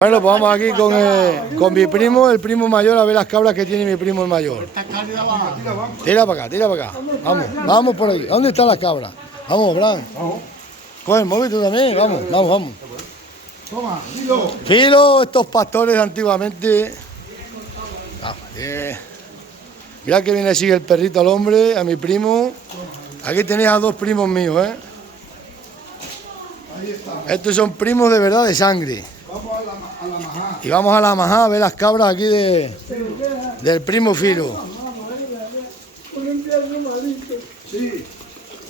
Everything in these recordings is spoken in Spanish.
Bueno, pues vamos aquí con mi primo, el primo mayor, a ver las cabras que tiene mi primo el mayor. Tira para acá, tira para acá. Vamos por ahí. ¿Dónde están las cabras? Vamos, Bran. Coge el móvil tú también. Vamos. Toma, Filo. Filo, estos pastores de antiguamente. Mirad que viene sigue el perrito al hombre, a mi primo. Aquí tenéis a dos primos míos, ¿eh? Estos son primos de verdad de sangre. Vamos a la majá. Y vamos a la majá a ver las cabras aquí del primo Filo. Sí,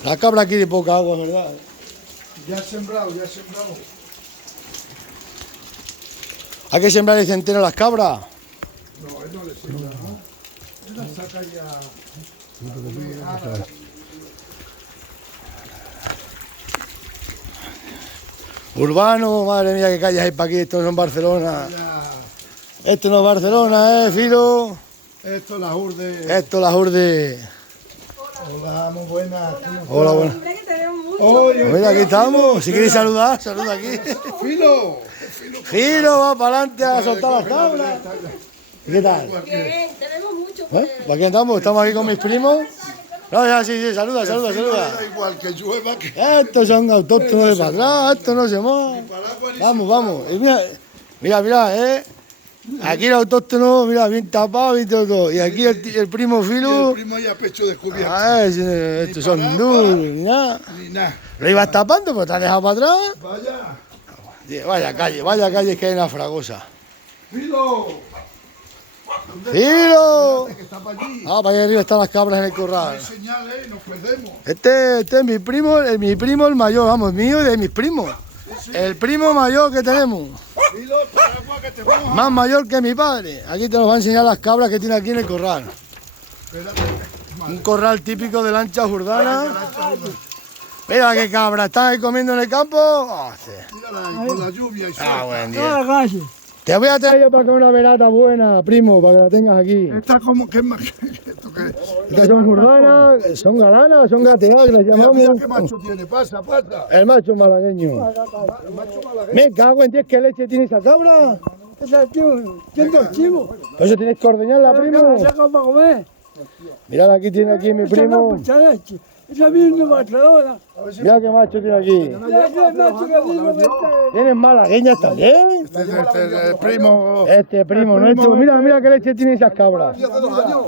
La cabra aquí de poca agua, ¿verdad? ya has sembrado. Hay que sembrar el centeno a las cabras. No, él no le siembra, ¿no? Él la saca ya. Urbano, madre mía, que calles hay para aquí, esto no es Barcelona. Ya. Esto no es Barcelona, Filo. Esto es la urde. Esto es la Jurde. Hola, muy buenas. Hola, buenas. Oye, Mira, aquí estamos. Si queréis saludar, saluda aquí. Filo. Filo, va para adelante a soltar las cabras. ¿Y qué tal? Bien, tenemos mucho. ¿Para qué andamos? Estamos aquí con mis primos. No, ya, sí, saluda. Da igual que llueva que. Estos son autóctonos de para atrás, estos no se mojan. Vamos. Y mira, Aquí el autóctono, mira, bien tapado y todo. Y aquí el primo Filo. El primo ahí a pecho descubierto. Estos son duros, ni nada. Ni nada. Lo ibas tapando, pero te has dejado para atrás. Vaya. Vaya calle que hay en la Fragosa. Filo. ¡Filo! Que está para allí. Para allá arriba están las cabras en el corral. Hay señales, nos perdemos. Este es mi primo el mayor, vamos, mío y de mis primos. El primo mayor que tenemos. Filo, para agua que te moja. Más mayor que mi padre. Aquí te nos va a enseñar las cabras que tiene aquí en el corral. Espérate. Un corral típico de lancha jordana. Mira qué cabra, ¿están ahí comiendo en el campo? Mírala ahí, con la lluvia y sol. Buen día. Te voy a traer yo para que una verata buena, primo, para que la tengas aquí. Está como que es más que esto que. Estas son jordanas, son galanas, son gateadas, que las Mira llamamos. qué macho tiene, pasa. El macho malagueño. El macho malagueño. Me cago en 10, ¿qué leche tiene esa cabra? Esa tío, siendo chivo. Por eso tienes que ordeñarla, primo. Saca para comer. Mirad, aquí tiene aquí mi primo. Esa viene de Barcelona. Mira qué macho tiene aquí. Ese macho que vino de ¿Tienes malagueñas también? Este es el primo. Este primo nuestro. Mira qué leche tienen esas cabras. Hace 2 años.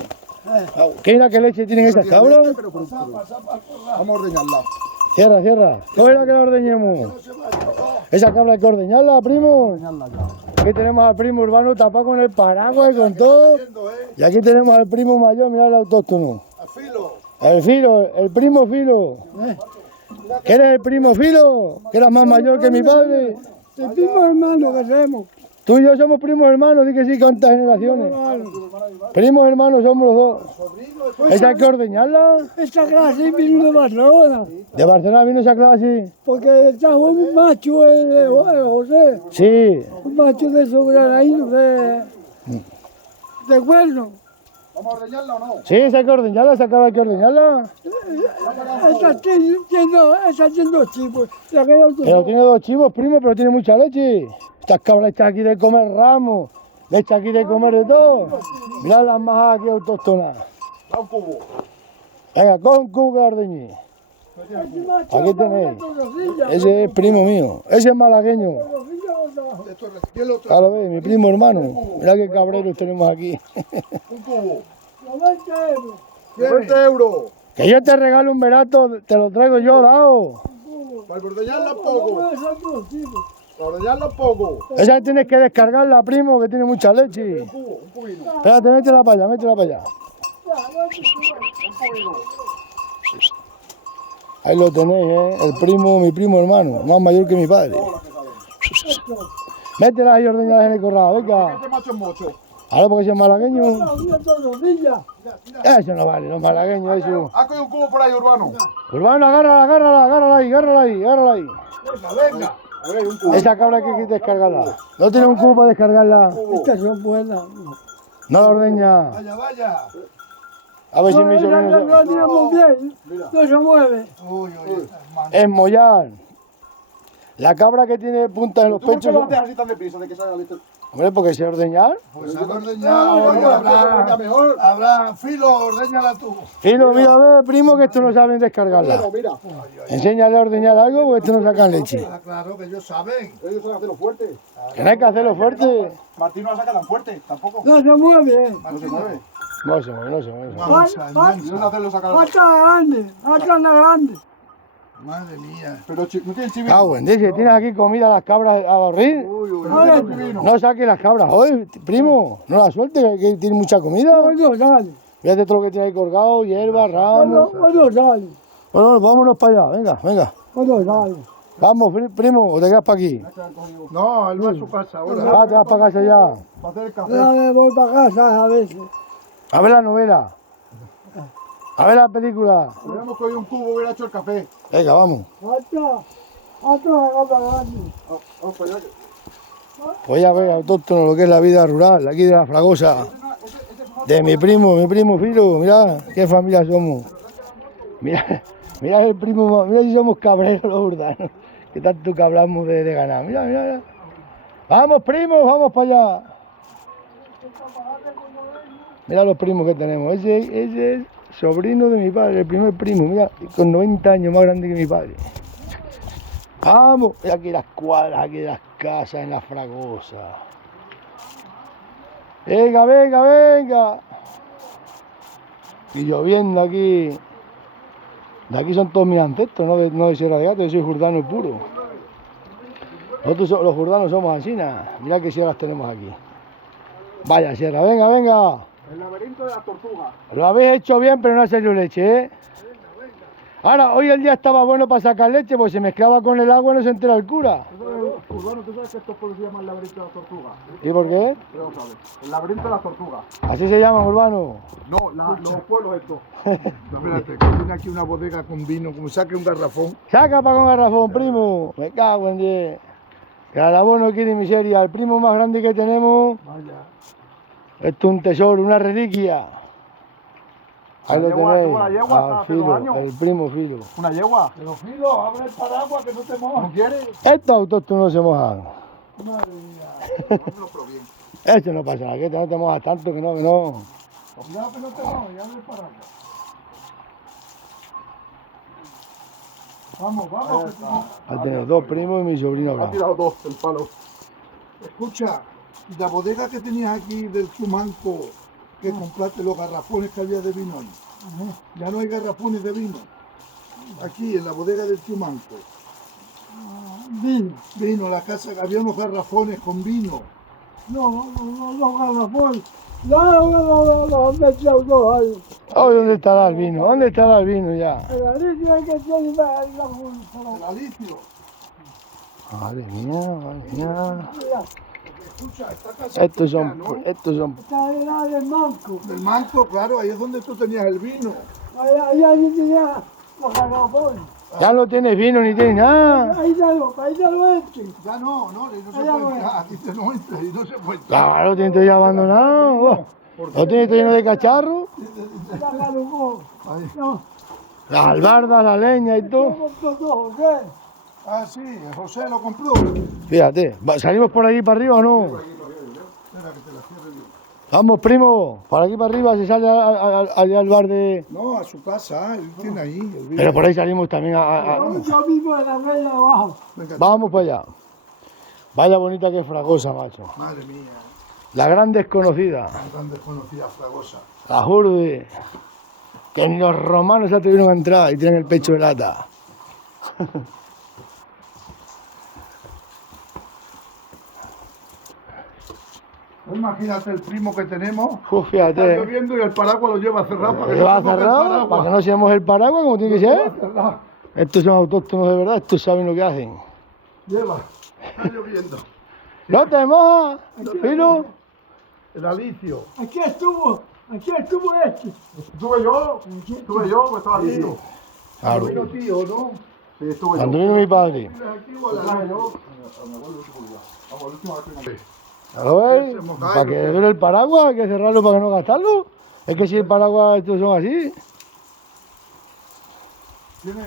Mira qué leche tienen esas cabras. Vamos a ordeñarla. Cierra. Cógela que la ordeñemos. Esa cabra hay que ordeñarla, primo. Aquí tenemos al primo urbano tapado con el paraguas y con todo. Y aquí tenemos al primo mayor, mirad el autóctono. A Filo. El Filo, el primo Filo. ¿Quién es el primo Filo? Que era más mayor que mi padre. El primo hermano que hacemos. Tú y yo somos primos hermanos, di que sí, ¿cuántas generaciones? Primos hermanos somos los dos. ¿Esa hay que ordeñarla? Esta clase vino de Barcelona. ¿De Barcelona vino esa clase? Porque trajo un macho, el José. Sí. Un macho de sobranadino, de cuerno. ¿Vamos a ordeñarla o no? Sí, esa hay que ordeñarla, esa cabra hay que ordeñarla. Está haciendo chivos. Y aquella otra- Pero tiene dos chivos, primo, pero tiene mucha leche. Estas cabras echan aquí de comer ramos, le echan aquí de comer de todo. Mirad las majas aquí autóctonas. Da un cubo. Venga, coge un cubo que la ordeñe. Este macho Aquí va a tenéis. poner torrecilla. Ese es primo mío, ese es malagueño. Torrecilla con trabajo. Esto es ¿quién lo trae? Ya lo ves, mi primo hermano. Mirad qué cabreros tenemos aquí. Un cubo. 90 euros. 20 euros. Que yo te regalo un verato, te lo traigo yo, dado. Para ordeñarla No poco. puede ser otro chivo. Para ordeñarla poco. Esa tienes que descargarla, primo, que tiene mucha leche. Un cubino. Espérate, métela para allá. Ahí lo tenéis, mi primo hermano, más mayor que mi padre. Métela ahí, ordeñalas en el corral, venga. Este macho es mocho. Ahora porque ese es malagueño. Una torrecilla. Eso no vale, los malagueños, eso. Ha cogido un cubo por ahí, Urbano. Urbano, agárrala ahí. Venga. A ver, un cubo. Esa cabra hay que descargarla. No tiene un cubo para descargarla. Estas son buenas. No la ordeña. Vaya. A ver si me hizo Esa menos. no la tiramos bien. No se mueve. Uy, hermano. Es mollar. La cabra que tiene puntas en los ¿Tú por qué pechos. lo haces así tan deprisa de que salga listo? Hombre, porque se ordeñar. Pues al ordeñado, mejor. Habrá filo, ordeñala tú. Filo, mira, ve, primo, que estos no saben descargarla. Mira. Enséñale a ordeñar algo, porque estos no sacan leche. Ah, claro, que ellos saben. Ellos saben hacerlo fuerte. Que no hay que hacerlo fuerte. Martín no la saca tan fuerte, tampoco. No se mueve. No se mueve. No se mueve, no se mueve. No hacerlo sacar. Falta grande, falta grande. Madre mía. Pero no tiene chivino. Cago en Dios, si tienes aquí comida a las cabras a dormir, No tiene chivino. no saques las cabras hoy, primo. No la sueltes, que tiene mucha comida. Cuando sale, Fíjate todo lo que tiene ahí colgado, hierba, ramos. cuando sale, Bueno, vámonos para allá, venga, venga. cuando sale. Vamos, primo, o te quedas para aquí. No, él va a su casa ahora. Ah, te vas para casa ya. Para hacer el café. Ya me voy para casa a veces. A ver la novela. A ver la película. Hubiéramos cogido un cubo, hubiera hecho el café. Venga, vamos. Falta grande. Vamos para allá. Voy a ver autóctono lo que es la vida rural, aquí de la Fragosa. De mi primo Filo, mira qué familia somos. Mira el primo, mira si somos cabreros los urdanos, que tanto que hablamos de ganar. Mira. Vamos primos, vamos para allá. Mira los primos que tenemos, ese es sobrino de mi padre, el primer primo, mira, con 90 años más grande que mi padre. Vamos, mira aquí las cuadras, aquí las casas en la Fragosa. Venga. Y lloviendo aquí. De aquí son todos mis ancestros, no de Sierra de Gato, yo soy jurdano puro. Nosotros los jurdanos somos así, mira qué sierras tenemos aquí. Vaya sierra, venga. El laberinto de la tortuga. Lo habéis hecho bien, pero no ha salido leche, ¿eh? Ahora, hoy el día estaba bueno para sacar leche, pues se mezclaba con el agua y no se entera el cura. Urbano, ¿tú sabes que estos pueblos se llaman el laberinto de la tortuga? ¿Y por qué? No lo sabes. El laberinto de la tortuga. Así se llama, urbano. No, los pueblos estos. No, espérate, que tiene aquí una bodega con vino, como saque un garrafón. Saca para con garrafón, primo. Me cago en 10. Calabozo no quiere miseria. El primo más grande que tenemos. Vaya. Esto es un tesoro, una reliquia. Ahí lo tenéis. la yegua hace 2 Filo, años. el primo Filo. ¿Una yegua? Pero Filo, abre el paraguas que no te mojas. ¿No quieres? Estos autóctonos no se mojan. Madre mía. No, pero bien. Eso no pasa nada, que no te mojas tanto que no. Cuidado que no te mojes, abre el paraguas. Vamos. Ahí tenéis 2 primos y mi sobrino Ha Blanco. tirado 2 el palo. Escucha, la bodega que tenías aquí del Chumanco, que compraste los garrafones que había de vino. Ya no hay garrafones de vino. Aquí, en la bodega del Chumanco. Vino, la casa, había unos garrafones con vino. No, garrafones. No, me echado 2 años. Oh, ¿dónde estará el vino? ¿Dónde estará el vino ya? El alicio hay que tiene la El alicio. Madre mía. Escucha, esta casa Estos tuya, son, ¿no? estos era del manco. Del manco, claro, ahí es donde tú tenías el vino. Allá yo tenía los garrafones. Ya no tienes vino ni tienes nada. Ahí ya lo echen. Ya no, ahí no se Allá puede voy. entrar, dice no entra, y no se puede entrar. Claro, lo tienes todo ya abandonado. Lo tienes todo lleno de cacharros. Ya caducó. Ahí. No, Las albardas, la leña y todo. todo, José. Ah, sí, José lo compró. Fíjate, ¿salimos por aquí para arriba o no? Espera que te la cierre yo. Vamos, primo, por aquí para arriba se sale allá al bar de... No, a su casa, él tiene ahí. Él vive Pero por ahí salimos también Yo vivo en la bella de abajo. Venga, Vamos para allá. Vaya bonita que es Fragosa, macho. madre mía, La gran desconocida, tan desconocida Fragosa. la Jurde. Que ni los romanos se atrevieron a entrar y tienen el pecho de lata. Imagínate el primo que tenemos. Uf, Está fíjate. lloviendo y el paraguas lo lleva cerrado para que Lo va a no se moje el cerrar para paraguas. que no se moje el paraguas como tiene que ser. Cerrado. Estos son autóctonos de verdad, estos saben lo que hacen. Lleva, está lloviendo. ¡No te mojas, Filo! El alicio. Aquí estuvo este. Estuve yo, pues estaba alicio. Claro. Vino tío, ¿no? Sí, estuve Cuando vino mi padre. Aquí o la traje yo. Vamos, la última vez que me ¿Lo ves? Para que dure el paraguas hay que cerrarlo para que no gastarlo. Es que si el paraguas estos son así. Tiene